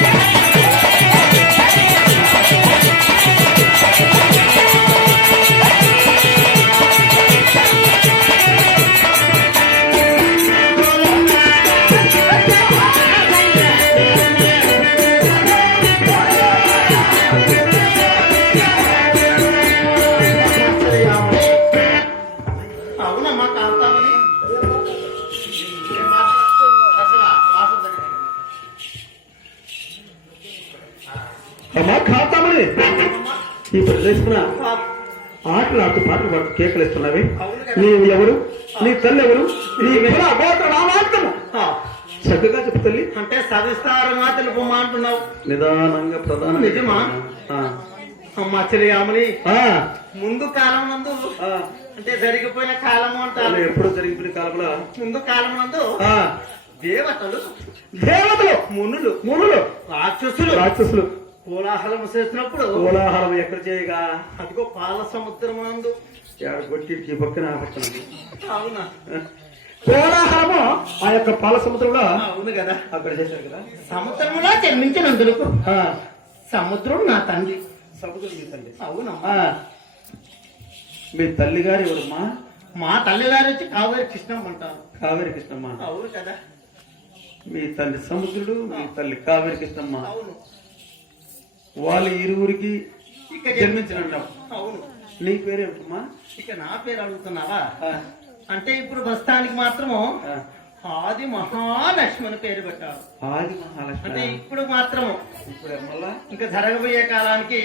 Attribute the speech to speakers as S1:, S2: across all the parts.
S1: Yeah. చేసుకున్నా
S2: ఆ,
S1: ఆటలు ఆడుతూ పాటలు పాడుతూ కేకలు ఇస్తున్నావి. నీవు ఎవరు? నీ తల్లి ఎవరు? నీ నామార్థము చక్కగా చెప్పు తల్లి.
S2: అంటే సవిస్తారంగా తెలుపమ్మా అంటున్నావు.
S1: నిదానంగా ప్రధాన
S2: నిజమా? అమ్మ చెలియామని ముందు కాలం నందు అంటే జరిగిపోయిన కాలము అంటారు.
S1: ఎప్పుడు జరిగిపోయిన కాలంలో
S2: ముందు కాలం నందు దేవతలు
S1: దేవతలు.
S2: మునులు
S1: మునులు.
S2: రాక్షసులు
S1: రాక్షసులు.
S2: కోలాహలం చేసినప్పుడు
S1: కోలాహలం ఎక్కడ చేయగా?
S2: అదిగో పాల సముద్రం
S1: ఏడ కొట్టి పక్కన
S2: అవునా?
S1: కోలాహలము ఆ యొక్క పాల సముద్రంలో
S2: అవును కదా.
S1: అక్కడ చేశారు కదా?
S2: సముద్రములో జన్మించినందులకు.
S1: ఆ,
S2: సముద్రం నా తండ్రి.
S1: సముద్రం మీ తల్లి
S2: అవునమ్మా
S1: మీ తల్లి గారు ఎవరమ్మా?
S2: మా తల్లిగారు వచ్చి కావేరి కృష్ణం అంటారు.
S1: కావేరి కృష్ణమ్మ.
S2: అవును కదా.
S1: మీ తల్లి సముద్రుడు మీ తల్లి కావేరి కృష్ణమ్మ.
S2: అవును.
S1: వాళ్ళ ఇరువురికి
S2: ఇక
S1: జన్మించినన్నావు
S2: అవును.
S1: నీ పేరేమిటమ్మా
S2: ఇక నా పేరు అడుగుతున్నావా? అంటే ఇప్పుడు ప్రస్తుతానికి మాత్రము ఆది మహాలక్ష్మి అని పేరు పెట్టారు.
S1: ఆది
S2: అంటే
S1: మహాలక్ష్మి
S2: ఇప్పుడు మాత్రము
S1: ఇప్పుడు
S2: ఇంకా జరగబోయే కాలానికి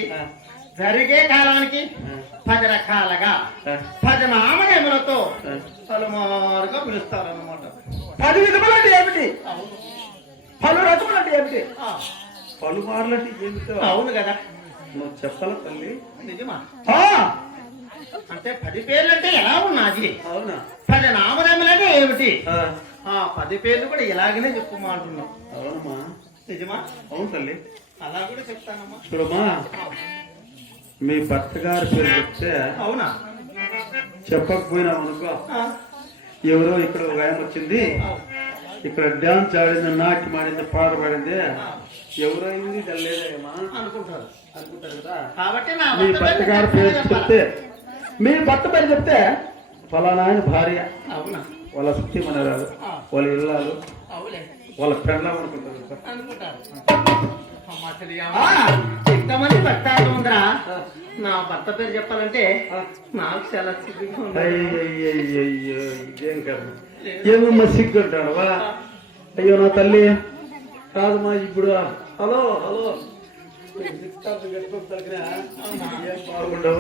S2: జరిగే కాలానికి పది రకాలుగా పది నామనేములతో. పలుమారుగా పిలుస్తారన్నమాట.
S1: పది విధములు అంటే ఏమిటి పలు రకములు అంటే ఏమిటి
S2: ఆ,
S1: పలుమార్లు అంటే ఏమిటో
S2: అవును కదా.
S1: నువ్వు చెప్పాల తల్లి?
S2: నిజమా? అంటే పది పేర్లు అంటే ఎలా ఉన్నది?
S1: అవునా?
S2: పది నామనేములంటే ఏమిటి?
S1: ఆ,
S2: పది పేర్లు కూడా ఇలాగనే చెప్పుమా అంటున్నాం
S1: అవునమ్మా.
S2: నిజమా?
S1: అవును తల్లి.
S2: అలా కూడా చెప్తానమ్మా.
S1: చూడమ్మా. మీ భర్త గారి పేరు చెప్తే
S2: అవునా?
S1: చెప్పకపోయినావు అనుకో ఎవరో ఇక్కడ ఆయన వచ్చింది. ఇక్కడ డాన్స్ ఆడింది నాట్యం ఆడింది పాట పాడింది ఎవరో అయింది తెలియదేమా
S2: అనుకుంటారు.
S1: అనుకుంటారు కదా?
S2: కాబట్టి నా
S1: మీ
S2: భర్త పేరు
S1: గారి పేరు
S2: చెప్పాలా?
S1: చెప్తే మీ భర్త పేరు చెప్తే ఫలానా ఆయన భార్య.
S2: అవునా?
S1: వాళ్ళ సుత్తి మనరాలు. వాళ్ళ ఇల్లాలు వాళ్ళ ఫ్రెండ్లా అనుకుంటారు కదా.
S2: ఇంతమంది భర్త ఉందిరా. నా భర్త పేరు చెప్పాలంటే నాకు చాలా
S1: ఇదేం కర్మ? ఏమమ్మా సిగ్గుంటాడవా అయ్యో నా తల్లి. కాదమ్మా ఇప్పుడు హలో హలో. బాగుండవు